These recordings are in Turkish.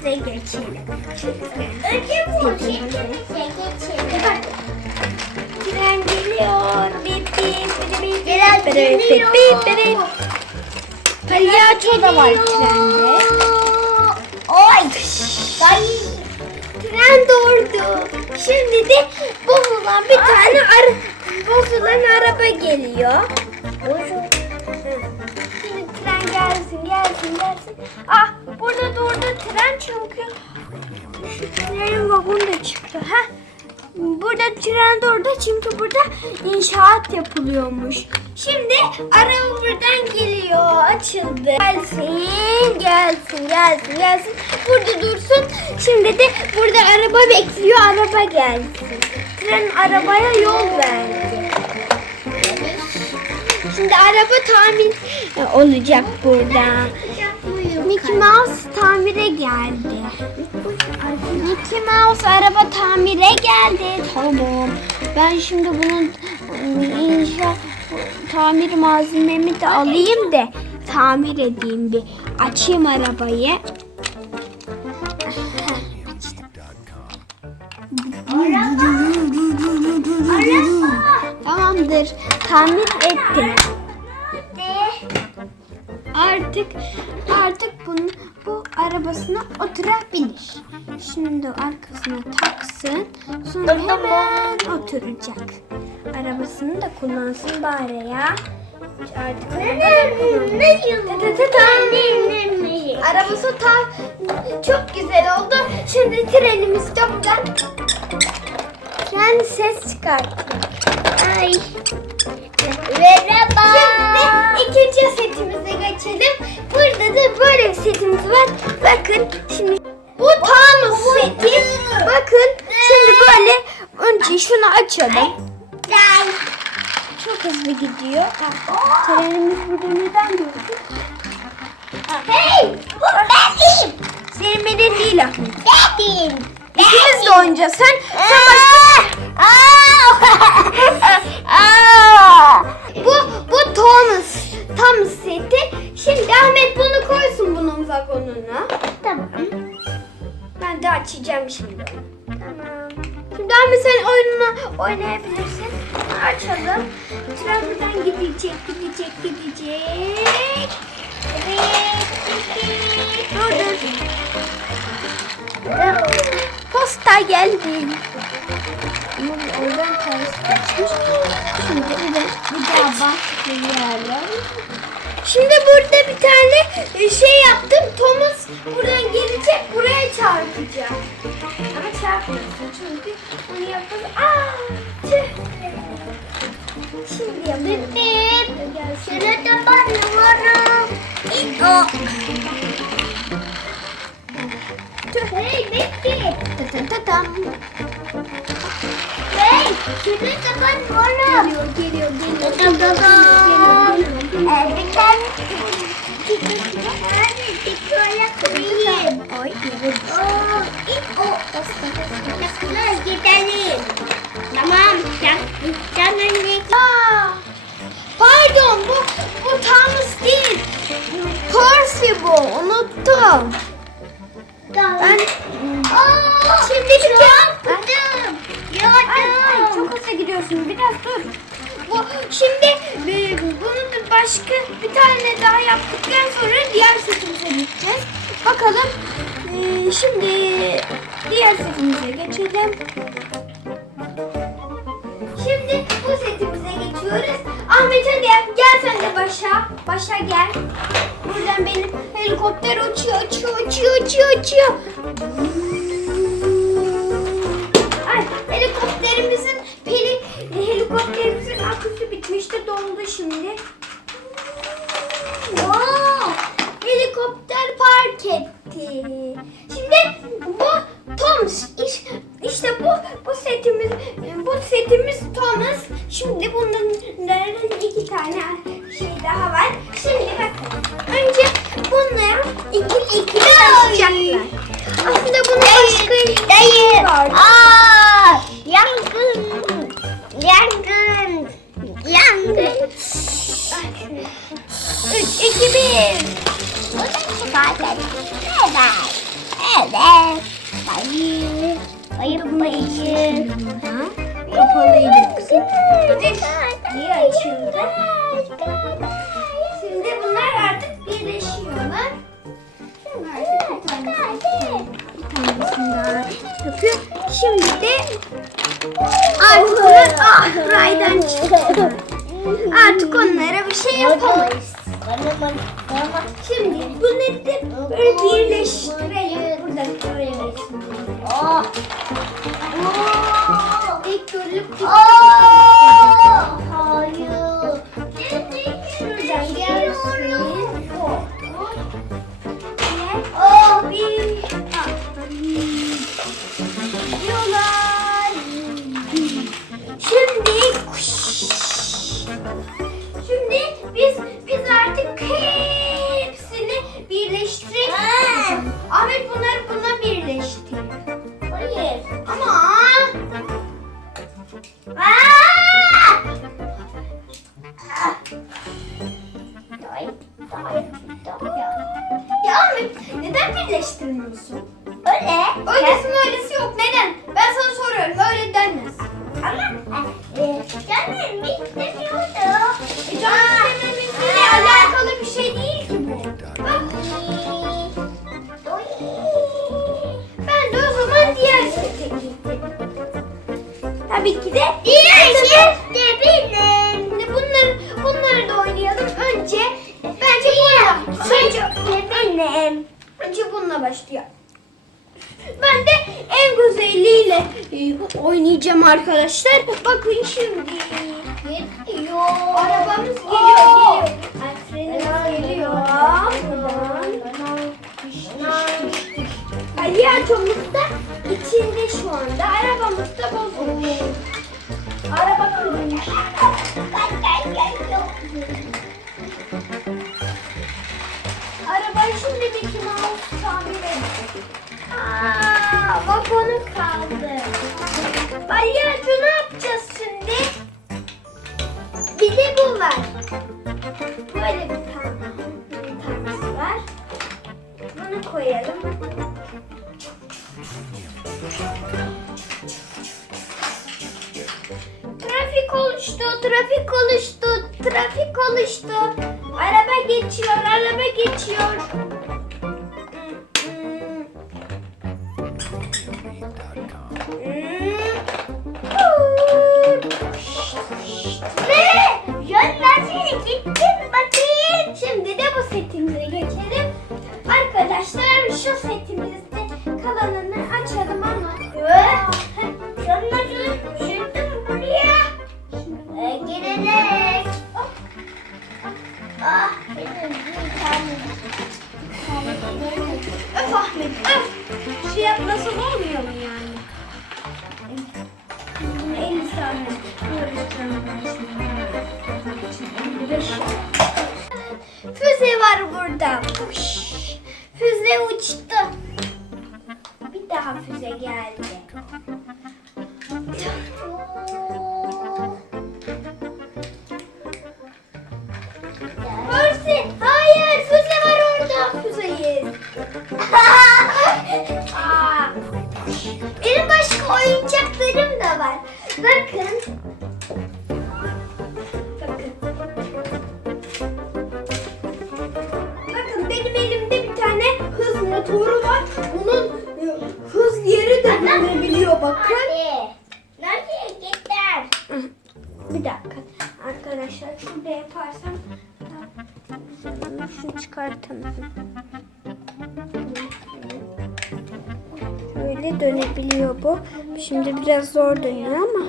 Şuraya geçelim. Önce bu şeklimize geçelim. Tren geliyor. Bip bip bip bip. Tren geliyor. Bip bip bip. Palyaço da var trende. Oy. Ay. Tren doğurdu. Şimdi de bozulan bir tane ara, bozulan araba geliyor. Bozulan gelsin, gelsin, gelsin. Ah, burada durdu tren çünkü şu trenin vagonu da çıktı. Ha? Burada tren durdu çünkü burada inşaat yapılıyormuş. Şimdi araba buradan geliyor. Açıldı. Gelsin, gelsin, gelsin, gelsin. Burada dursun. Şimdi de burada araba bekliyor. Araba gelsin. Tren arabaya yol verdi. Şimdi araba tamir olacak burada. Mickey Mouse tamire geldi. Mickey Mouse araba tamire geldi. Tamam. Ben şimdi bunun inşa tamir malzememi de alayım da tamir edeyim bir. Açayım arabayı. Tamamdır. Tamir ettim. Artık artık bunu bu arabasına oturabilir. Şimdi arkasına taksın. Sonra hemen oturacak. Arabasını da kullansın bari ya. Artık Arabası tam çok güzel oldu. Şimdi trenimiz buradan kendi ses çıkartıyor. Ay. Merhaba. Şimdi ikinci setimize geçelim. Burada da böyle bir setimiz var. Bakın şimdi bu Thanos seti. Bakın şimdi böyle önce şunu açalım. Çok hızlı gidiyor. Trenimiz burada neden durdu? Hey! Bu benim! Senin benim değil Ahmet. Benim! İkimiz de oynayacağız. Sen, sen bu, Posta geldi. Ama oradan ters geçmiş. Şimdi bir de bir daha başlayalım. Şimdi burada bir tane şey yaptım. Thomas buradan gelecek buraya çarpacak. Ama çarpmasın çünkü onu yapalım. Aa. Şimdi yapalım. İko. Hey bitti. Tatam. Hey, sırada ben varım. Geliyor, geliyor, geliyor. Tatam, tatam. Bir tane Şöyle koyayım. Ay, Oo, ilk o. Nasıl gidelim? Percy bu. Unuttum. Ben Aa, şimdi yaptım. Ay, çok hızlı gidiyorsun. Biraz dur. Bu şimdi e, bunu da başka bir tane daha yaptıktan sonra diğer setimize gideceğiz. Bakalım. e, şimdi diğer setimize geçelim. Şimdi bu setimize geçiyoruz. Ahmet hadi gel sen de başa. Başa gel. Buradan benim helikopter uçuyor, uçuyor, uçuyor, uçuyor, uçuyor. Ay, helikopterimizin pili, helikopterimizin aküsü bitmişti, doldu şimdi. Wow, helikopter park etti. Şimdi bu Thomas. İşte bu bu setimiz bu setimiz Thomas. Şimdi bunların iki tane şey daha var. Şimdi bakın. Önce bunları ikili ikili açacaklar. Aslında bunu başka şey dayı. Aa! Yangın. Yangın. Yangın. 3 2 1 zaten. Evet. Evet. Hayır. Hayır bayır. Kapalıydı. Niye açıldı? Şimdi bunlar artık birleşiyorlar. Şimdi de artık ah raydan çıktı. Artık onlara bir şey yapamayız. Şimdi bunları da böyle birleştirelim. Burada böyle birleştirelim. Oh. İlk görülüp ya Ahmet neden birleştirmiyorsun? Öyle. Öylesi öylesi yok. Neden? Ben sana soruyorum. Öyle denmez. Ama en güzeliyle e, oynayacağım arkadaşlar. Bakın şimdi. Gidiyor. Arabamız geliyor, geliyor. Geliyor. Palyaçomuz da içinde şu anda. Arabamız da bozulmuş. Araba kırılmış. Arabayı şimdi Mickey Mouse tamir edecek. Aa, vagonu kaldı. Palyaço ne yapacağız şimdi? Bir de bu var. Böyle bir tane, bir tanesi var. Bunu koyalım. Trafik oluştu, trafik oluştu, trafik oluştu. Araba geçiyor, araba geçiyor. Füze geldi. Mercy, hayır füze var orada. Füzeyiz. Benim başka oyuncaklarım da var. Bakın. Dönebiliyor bakın. Hadi. Nereye gittin? Bir dakika. Arkadaşlar şurada yaparsam şunu çıkartamam. Böyle dönebiliyor bu. Şimdi biraz zor dönüyor ama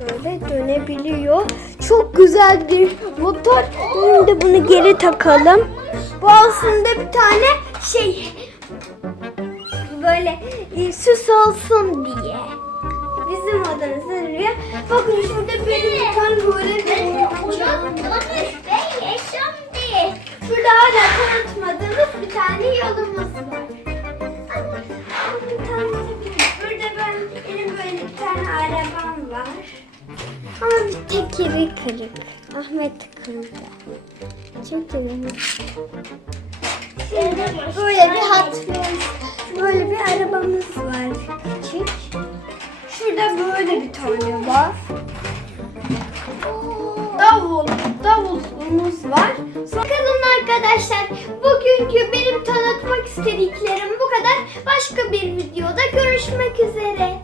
böyle dönebiliyor. Çok güzel bir motor. Şimdi bunu geri takalım. Bu aslında bir tane şey böyle e, süs olsun diye. Bizim odamızda duruyor. Bakın şurada bir, bir tane böyle bir. Unutmuş ve yaşamdı. Şurada hala tanıtmadığımız bir tane yolumuz var. Burada ben, benim böyle bir tane arabam var. Ama bir tekeri kırık. Ahmet kırdı. Çok iyi. Şimdi böyle bir Wheels, böyle bir arabamız var. Küçük. Şurada böyle bir tane var. Davul, davulumuz var. Bakalım arkadaşlar, bugünkü benim tanıtmak istediklerim bu kadar. Başka bir videoda görüşmek üzere.